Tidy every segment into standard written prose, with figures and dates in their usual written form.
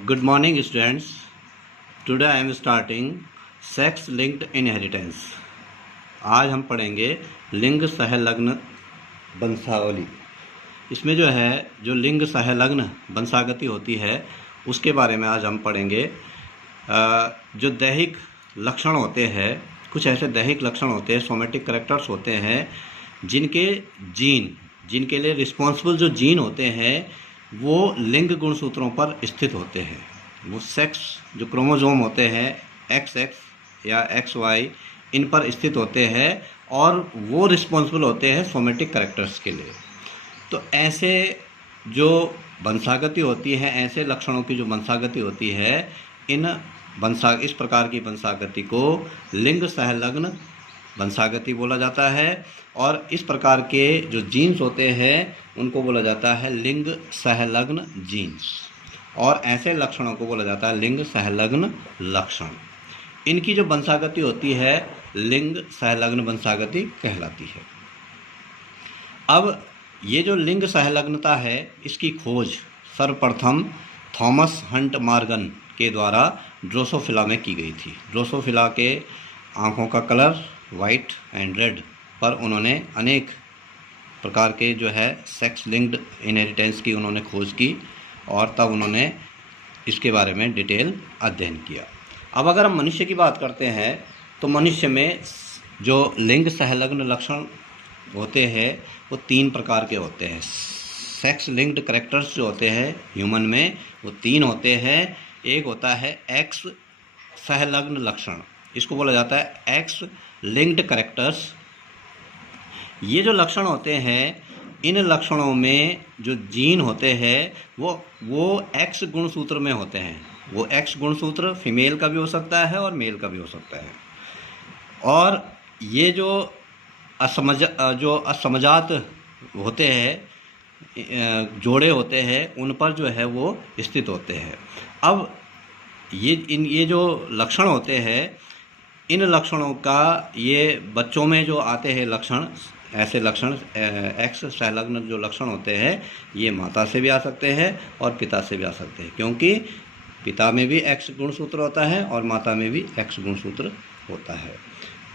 Good morning, students. Today I am starting sex linked inheritance. आज हम पढ़ेंगे लिंग सहलग्न वंशावली। इसमें जो लिंग सहलग्न वंशागति होती है उसके बारे में आज हम पढ़ेंगे। जो दैहिक लक्षण होते हैं, कुछ ऐसे दैहिक लक्षण होते हैं, सोमेटिक कैरेक्टर्स होते हैं, जिनके लिए रिस्पॉन्सिबल जो जीन होते हैं वो लिंग गुणसूत्रों पर स्थित होते हैं। वो सेक्स जो क्रोमोसोम होते हैं XX या XY इन पर स्थित होते हैं और वो रिस्पॉन्सिबल होते हैं सोमेटिक कैरेक्टर्स के लिए। तो ऐसे जो वंशागति होती है, ऐसे लक्षणों की जो वंशागति होती है, इस प्रकार की वंशागति को लिंग सहलग्न वंशागति बोला जाता है। और इस प्रकार के जो जीन्स होते हैं उनको बोला जाता है लिंग सहलग्न जीन्स, और ऐसे लक्षणों को बोला जाता है लिंग सहलग्न लक्षण। इनकी जो वंशागति होती है लिंग सहलग्न वंशागति कहलाती है। अब ये जो लिंग सहलग्नता है इसकी खोज सर्वप्रथम थॉमस हंट मॉर्गन के द्वारा ड्रोसोफिला में की गई थी। ड्रोसोफिला के आँखों का कलर वाइट एंड रेड पर उन्होंने अनेक प्रकार के सेक्स लिंक्ड इनहेरिटेंस की उन्होंने खोज की और तब उन्होंने इसके बारे में डिटेल अध्ययन किया। अब अगर हम मनुष्य की बात करते हैं तो मनुष्य में जो लिंग सहलग्न लक्षण होते हैं वो 3 प्रकार के होते हैं। सेक्स लिंक्ड कैरेक्टर्स जो होते हैं ह्यूमन में वो 3 होते हैं। एक होता है एक्स सहलग्न लक्षण, इसको बोला जाता है एक्स लिंक्ड कैरेक्टर्स। ये जो लक्षण होते हैं, इन लक्षणों में जो जीन होते हैं वो एक्स गुणसूत्र में होते हैं। वो एक्स गुणसूत्र फीमेल का भी हो सकता है और मेल का भी हो सकता है। और ये जो असमजात होते हैं, जोड़े होते हैं, उन पर जो है वो स्थित होते हैं। अब ये जो लक्षण होते हैं, इन लक्षणों का ये बच्चों में जो आते हैं लक्षण, ऐसे लक्षण एक्स सहलग्न जो लक्षण होते हैं ये माता से भी आ सकते हैं और पिता से भी आ सकते हैं, क्योंकि पिता में भी एक्स गुणसूत्र होता है और माता में भी एक्स गुणसूत्र होता है।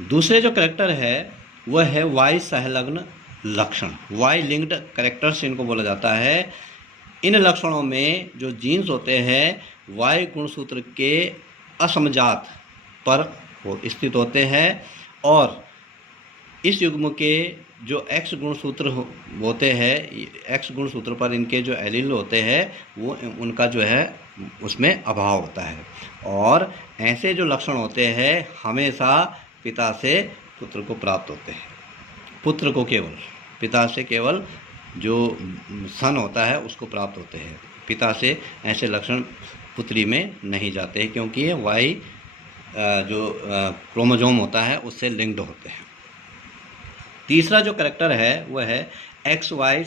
दूसरे जो कैरेक्टर है वह है वाई सहलग्न लक्षण, वाई लिंक्ड कैरेक्टर्स इनको बोला जाता है। इन लक्षणों में जो जीन्स होते हैं वाई गुणसूत्र के असमजात पर स्थित होते हैं और इस युग्म के जो एक्स गुणसूत्र होते हैं, एक्स गुणसूत्र पर इनके जो एलील होते हैं वो उनका जो है उसमें अभाव होता है। और ऐसे जो लक्षण होते हैं हमेशा पिता से पुत्र को प्राप्त होते हैं। पुत्र को केवल पिता से केवल जो सन होता है उसको प्राप्त होते हैं, पिता से ऐसे लक्षण पुत्री में नहीं जाते हैं, क्योंकि ये वाई जो क्रोमोसोम होता है उससे लिंक्ड होते हैं। तीसरा जो कैरेक्टर है वह है XY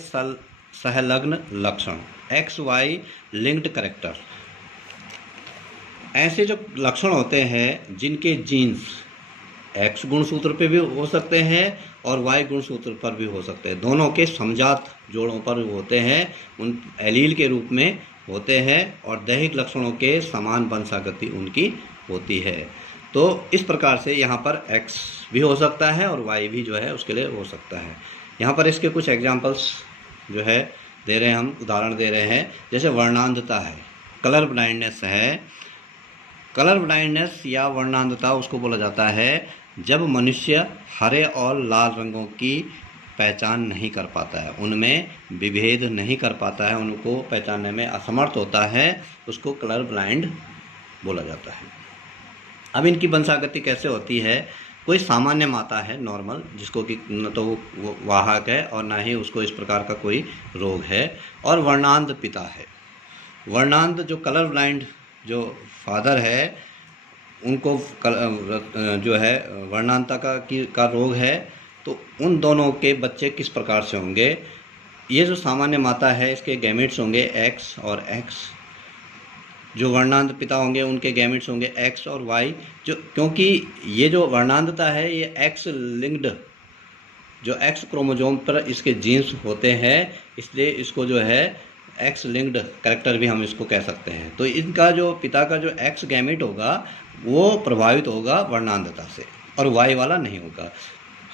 सहलग्न लक्षण, XY लिंक्ड कैरेक्टर। ऐसे जो लक्षण होते हैं जिनके जीन्स X गुणसूत्र पे भी हो सकते हैं और Y गुणसूत्र पर भी हो सकते हैं, दोनों के समजात जोड़ों पर होते हैं, उन एलील के रूप में होते हैं और दैहिक लक्षणों के समान वंशागति उनकी होती है। तो इस प्रकार से यहाँ पर X भी हो सकता है और Y भी जो है उसके लिए हो सकता है। यहाँ पर इसके कुछ एग्जांपल्स जो है दे रहे हैं, हम उदाहरण दे रहे हैं। जैसे वर्णांधता है, कलर ब्लाइंडनेस है। कलर ब्लाइंडनेस या वर्णांधता उसको बोला जाता है जब मनुष्य हरे और लाल रंगों की पहचान नहीं कर पाता है, उनमें विभेद नहीं कर पाता है, उनको पहचानने में असमर्थ होता है, उसको कलर ब्लाइंड बोला जाता है। अब इनकी वंशागति कैसे होती है? कोई सामान्य माता है नॉर्मल, जिसको कि न तो वो वाहक है और ना ही उसको इस प्रकार का कोई रोग है, और वर्णांध पिता है। वर्णांध जो कलर ब्लाइंड जो फादर है उनको जो है वर्णांधता का रोग है। तो उन दोनों के बच्चे किस प्रकार से होंगे? ये जो सामान्य माता है इसके गैमेट्स होंगे X और X, जो वर्णांध पिता होंगे उनके गैमेट्स होंगे X और Y। जो क्योंकि ये जो वर्णांधता है ये X लिंक्ड, जो X क्रोमोसोम पर इसके जीन्स होते हैं, इसलिए इसको जो है एक्स लिंक्ड कैरेक्टर भी हम इसको कह सकते हैं। तो इनका जो पिता का जो एक्स गैमेट होगा वो प्रभावित होगा वर्णांधता से और वाई वाला नहीं होगा।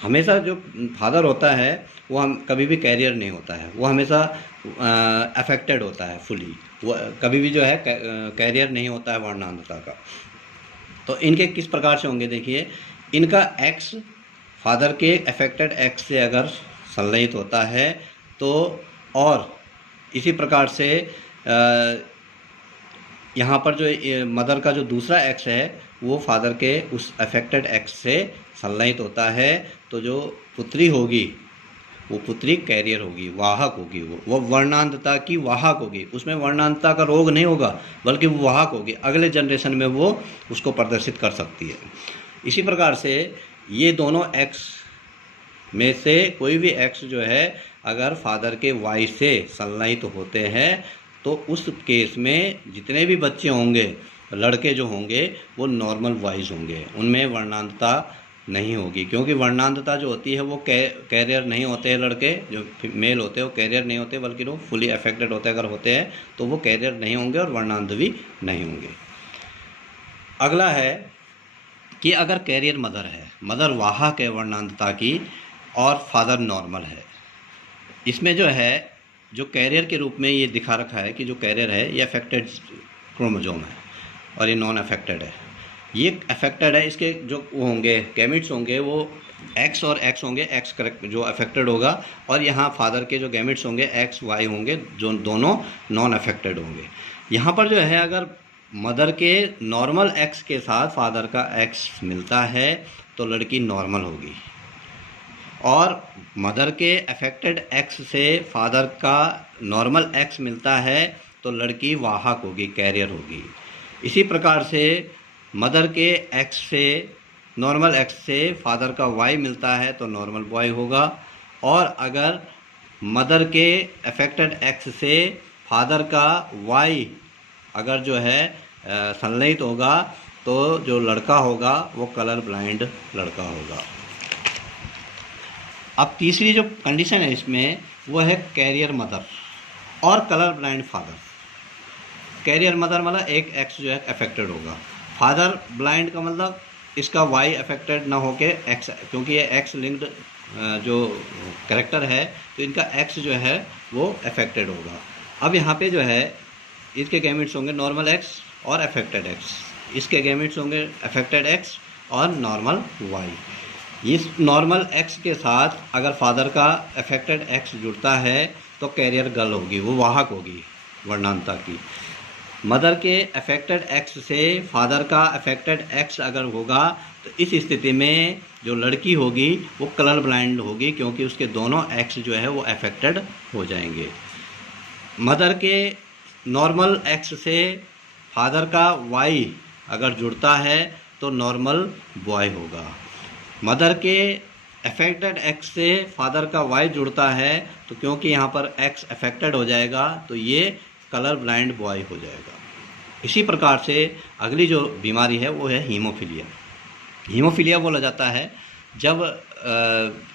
हमेशा जो फादर होता है वो हम कभी भी कैरियर नहीं होता है, वो हमेशा अफेक्टेड होता है फुली, वो कभी भी जो है कैरियर नहीं होता है वर्णांधता का। तो इनके किस प्रकार से होंगे देखिए, इनका एक्स फादर के अफेक्टेड एक्स से अगर संलयित होता है तो, और इसी प्रकार से यहाँ पर जो मदर का जो दूसरा एक्स है वो फादर के उस अफेक्टेड एक्स से संलयित होता है, तो जो पुत्री होगी वो पुत्री कैरियर होगी, वाहक होगी, वो वर्णांधता की वाहक होगी। उसमें वर्णांधता का रोग नहीं होगा बल्कि वो वाहक होगी, अगले जनरेशन में वो उसको प्रदर्शित कर सकती है। इसी प्रकार से ये दोनों एक्स में से कोई भी एक्स जो है अगर फादर के वाई से संलयित होते हैं तो उस केस में जितने भी बच्चे होंगे, लड़के जो होंगे वो नॉर्मल वाइज होंगे, उनमें वर्णांधता नहीं होगी। क्योंकि वर्णांधता जो होती है वो कैरियर नहीं होते हैं, लड़के जो मेल होते हैं वो कैरियर नहीं होते बल्कि वो फुली अफेक्टेड होते हैं, अगर होते हैं तो वो कैरियर नहीं होंगे और वर्णांध भी नहीं होंगे। अगला है कि अगर कैरियर मदर है, मदर वाहक है वर्णांधता की और फादर नॉर्मल है, इसमें जो है जो कैरियर के रूप में ये दिखा रखा है कि जो कैरियर है ये अफेक्टेड क्रोमोसोम है और ये नॉन अफेक्टेड है। ये अफेक्टेड है, इसके जो होंगे गैमेट्स होंगे वो एक्स और एक्स होंगे, एक्स करेक्ट जो अफेक्टेड होगा, और यहाँ फादर के जो गैमेट्स होंगे एक्स वाई होंगे, जो दोनों नॉन अफेक्टेड होंगे। यहाँ पर जो है अगर मदर के नॉर्मल एक्स के साथ फादर का एक्स मिलता है तो लड़की नॉर्मल होगी, और मदर के अफेक्टेड एक्स से फादर का नॉर्मल एक्स मिलता है तो लड़की वाहक होगी, कैरियर होगी। इसी प्रकार से मदर के एक्स से नॉर्मल एक्स से फादर का वाई मिलता है तो नॉर्मल बॉय होगा, और अगर मदर के अफेक्टेड एक्स से फादर का वाई अगर जो है संलयित होगा तो जो लड़का होगा वो कलर ब्लाइंड लड़का होगा। अब तीसरी जो कंडीशन है इसमें वो है कैरियर मदर और colour blind father. Carrier mother मतलब एक एक्स जो है अफेक्टेड होगा, फादर ब्लाइंड का मतलब इसका वाई अफेक्टेड ना होके एक्स, क्योंकि ये एक्स लिंक्ड जो कैरेक्टर है तो इनका एक्स जो है वो अफेक्टेड होगा। अब यहाँ पे जो है इसके गैमेट्स होंगे नॉर्मल एक्स और अफेक्टेड एक्स, इसके गैमेट्स होंगे अफेक्टेड एक्स और नॉर्मल वाई। इस नॉर्मल एक्स के साथ अगर फादर का अफेक्टेड एक्स जुड़ता है तो कैरियर गर्ल होगी, वो वाहक होगी वर्णांधता की। मदर के अफेक्टेड एक्स से फादर का अफेक्टेड एक्स अगर होगा तो इस स्थिति में जो लड़की होगी वो कलर ब्लाइंड होगी, क्योंकि उसके दोनों एक्स जो है वो अफेक्टेड हो जाएंगे। मदर के नॉर्मल एक्स से फादर का वाई अगर जुड़ता है तो नॉर्मल बॉय होगा। मदर के अफेक्टेड एक्स से फादर का वाई जुड़ता है तो क्योंकि यहाँ पर एक्स अफेक्टेड हो जाएगा तो ये कलर ब्लाइंड बॉय हो जाएगा। इसी प्रकार से अगली जो बीमारी है वो है हीमोफीलिया। हीमोफीलिया बोला जाता है जब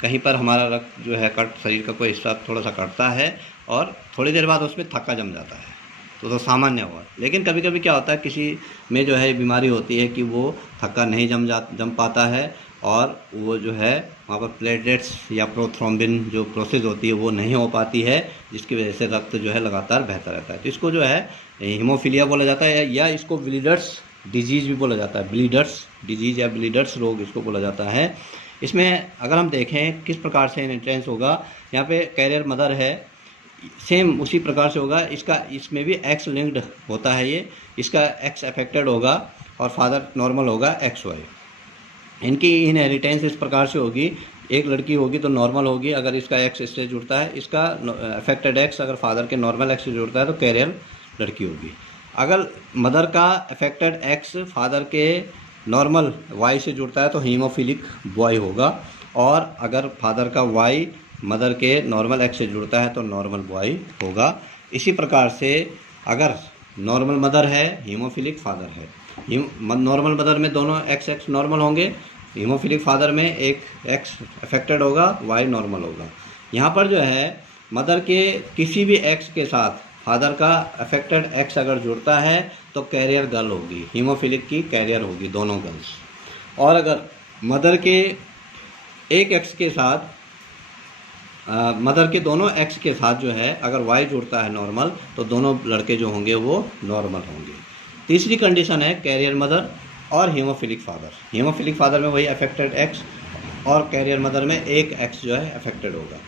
कहीं पर हमारा रक्त जो है शरीर का कोई हिस्सा थोड़ा सा कटता है और थोड़ी देर बाद उसमें थक्का जम जाता है तो सामान्य हुआ। लेकिन कभी कभी क्या होता है किसी में जो है बीमारी होती है कि वो थक्का नहीं जम पाता है और वो जो है वहाँ पर प्लेटलेट्स या प्रोथ्रोम्बिन जो प्रोसेस होती है वो नहीं हो पाती है, जिसकी वजह से रक्त जो है लगातार बहता रहता है। तो इसको जो है हीमोफीलिया बोला जाता है या इसको ब्लीडर्स डिजीज़ भी बोला जाता है। ब्लीडर्स डिजीज़ या ब्लीडर्स रोग इसको बोला जाता है। इसमें अगर हम देखें किस प्रकार से एंट्रेंस होगा, यहाँ पे कैरियर मदर है, सेम उसी प्रकार से होगा। इसमें भी एक्स लिंक्ड होता है, ये इसका एक्स अफेक्टेड होगा और फादर नॉर्मल होगा एक्स वाई। इनकी इनहेरिटेंस इस प्रकार से होगी, एक लड़की होगी तो नॉर्मल होगी अगर इसका एक्स इससे जुड़ता है, इसका अफेक्टेड एक्स अगर फादर के नॉर्मल एक्स से जुड़ता है तो कैरियर लड़की होगी। अगर मदर का अफेक्टेड एक्स फादर के नॉर्मल वाई से जुड़ता है तो हीमोफिलिक बॉय होगा, और अगर फादर का वाई मदर के नॉर्मल एक्स से जुड़ता है तो नॉर्मल बॉय होगा। इसी प्रकार से अगर नॉर्मल मदर है, हीमोफिलिक फादर है, नॉर्मल मदर में दोनों एक्स नॉर्मल होंगे, हीमोफिलिक फादर में एक एक्स अफेक्टेड होगा, वाई नॉर्मल होगा। यहाँ पर जो है मदर के किसी भी एक्स के साथ फादर का अफेक्टेड एक्स अगर जुड़ता है तो कैरियर गर्ल होगी, हीमोफिलिक की कैरियर होगी दोनों गर्ल्स। और अगर मदर के एक एक्स के साथ मदर के दोनों एक्स के साथ जो है अगर वाई जुड़ता है नॉर्मल, तो दोनों लड़के जो होंगे वो नॉर्मल होंगे। तीसरी कंडीशन है कैरियर मदर और हीमोफिलिक फादर। हीमोफिलिक फादर में वही अफेक्टेड एक्स और कैरियर मदर में एक एक्स जो है अफेक्टेड होगा।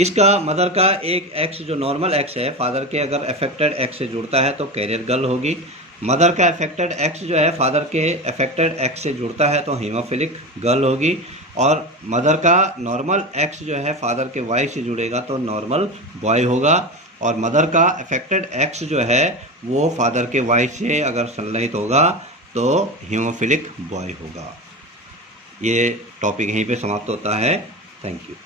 इसका मदर का एक एक्स जो नॉर्मल एक्स है फादर के अगर अफेक्टेड एक्स से जुड़ता है तो कैरियर गर्ल होगी। मदर का अफेक्टेड एक्स जो है फादर के अफेक्टेड एक्स से जुड़ता है तो हीमोफिलिक गर्ल होगी। और मदर का नॉर्मल एक्स जो है फादर के वाई से जुड़ेगा तो नॉर्मल बॉय होगा। और मदर का अफेक्टेड एक्स जो है वो फादर के वाई से अगर संलग्नित होगा तो हीमोफिलिक बॉय होगा। ये टॉपिक यहीं पे समाप्त होता है। Thank you.